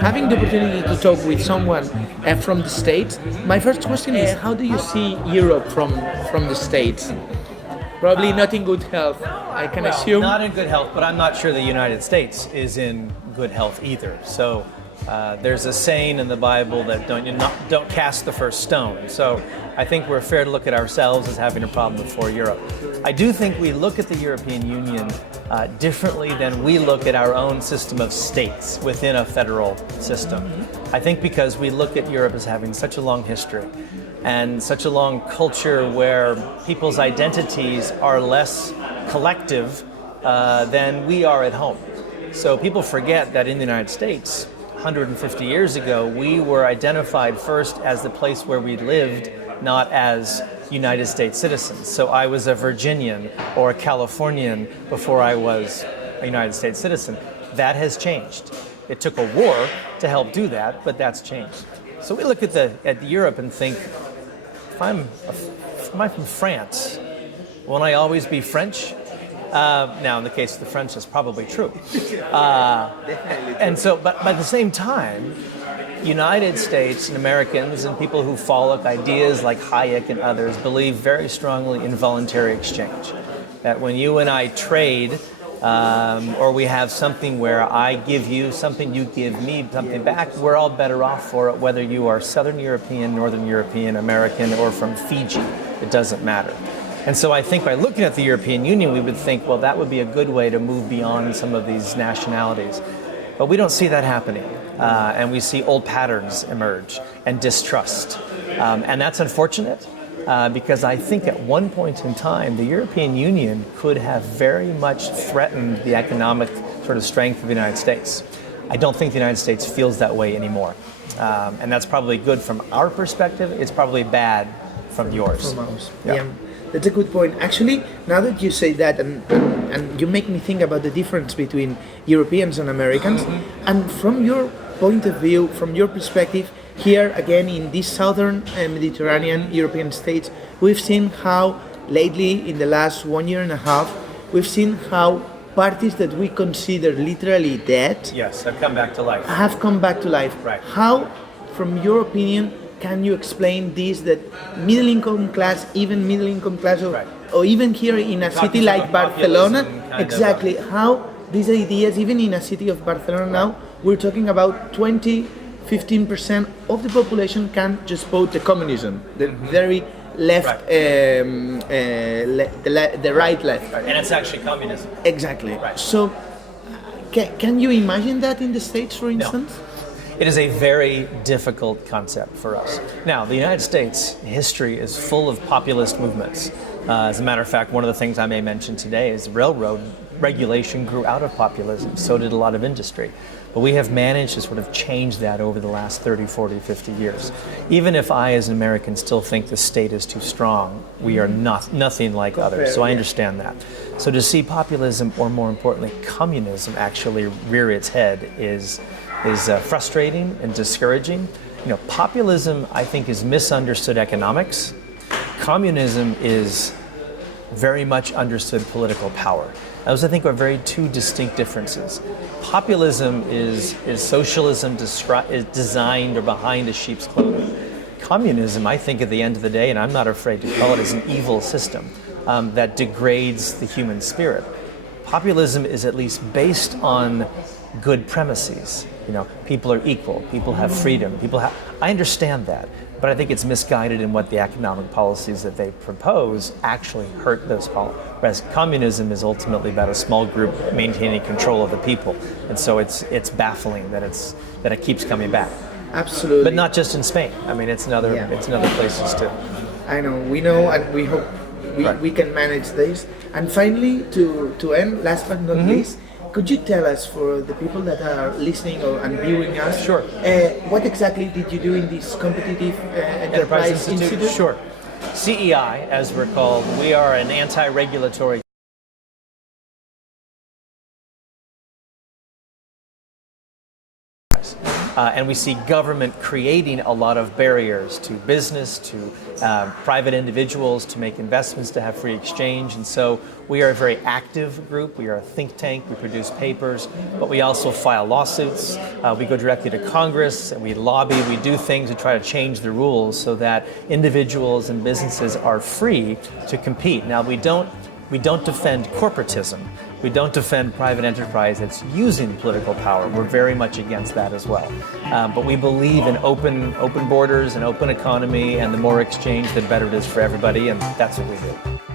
Having the opportunity to talk with someone from the States, my first question is, how do you see Europe from the States? Probably not in good health, I can assume. Not in good health, but I'm not sure the United States is in good health either. So there's a saying in the Bible that don't cast the first stone. So I think we're fair to look at ourselves as having a problem before Europe. I do think we look at the European Union differently than we look at our own system of states within a federal system. I think because we look at Europe as having such a long history and such a long culture where people's identities are less collective than we are at home. So people forget that in the United States, 150 years ago, we were identified first as the place where we lived, not as United States citizens. So I was a Virginian or a Californian before I was a United States citizen. That has changed. It took a war to help do that, but that's changed. So we look at Europe and think, if I'm from France, won't I always be French? Now, in the case of the French, that's probably true. And so, but at the same time, United States and Americans and people who follow ideas like Hayek and others believe very strongly in voluntary exchange. That when you and I trade, or we have something where I give you something, you give me something back, we're all better off for it, whether you are Southern European, Northern European, American, or from Fiji. It doesn't matter. And so I think by looking at the European Union, we would think, well, that would be a good way to move beyond some of these nationalities. But we don't see that happening. And we see old patterns emerge and distrust. And that's unfortunate because I think at one point in time, the European Union could have very much threatened the economic sort of strength of the United States. I don't think the United States feels that way anymore. And that's probably good from our perspective. It's probably bad from yours. From ours. Yeah. That's a good point. Actually, now that you say that, and you make me think about the difference between Europeans and Americans, and from your point of view, from your perspective, here again in these southern Mediterranean European states, we've seen how lately, in the last 1 year and a half, we've seen how parties that we consider literally dead, yes, have come back to life. Have come back to life. Right. How, from your opinion, can you explain this, that middle-income class, even middle-income class, or even here in a city like Barcelona, exactly, how these ideas, even in a city of Barcelona now, we're talking about 15% of the population can just vote the communism, the very left, the right left. And it's actually communism. Exactly. Right. So, can you imagine that in the States, for instance? No. It is a very difficult concept for us. Now, the United States history is full of populist movements. As a matter of fact, one of the things I may mention today is railroad regulation grew out of populism. So did a lot of industry. But we have managed to sort of change that over the last 30, 40, 50 years. Even if I, as an American, still think the state is too strong, we are nothing like others. So I understand that. So to see populism, or more importantly, communism actually rear its head is frustrating and discouraging. You know, populism, I think, is misunderstood economics. Communism is very much understood political power. Those, I think, are very two distinct differences. Populism is socialism is designed or behind a sheep's clothing. Communism, I think, at the end of the day, and I'm not afraid to call it, is an evil system that degrades the human spirit. Populism is at least based on good premises. You know, people are equal, people have freedom, I understand that, but I think it's misguided in what the economic policies that they propose actually hurt those policies. Whereas communism is ultimately about a small group maintaining control of the people, and so it's baffling that it keeps coming back. Absolutely. But not just in Spain. I mean, it's in other places too. I know, we know, and we hope we can manage this. And finally, to end, last but not least, could you tell us, for the people that are listening and viewing us, sure, what exactly did you do in this competitive enterprise institute? Sure. CEI, as we're called, we are an anti-regulatory And we see government creating a lot of barriers to business, to private individuals, to make investments, to have free exchange. And so we are a very active group. We are a think tank. We produce papers, but we also file lawsuits. We go directly to Congress, and we lobby. We do things to try to change the rules so that individuals and businesses are free to compete. Now, we don't defend corporatism. We don't defend private enterprise that's using political power. We're very much against that as well. But we believe in open borders and open economy, and the more exchange, the better it is for everybody, and that's what we do.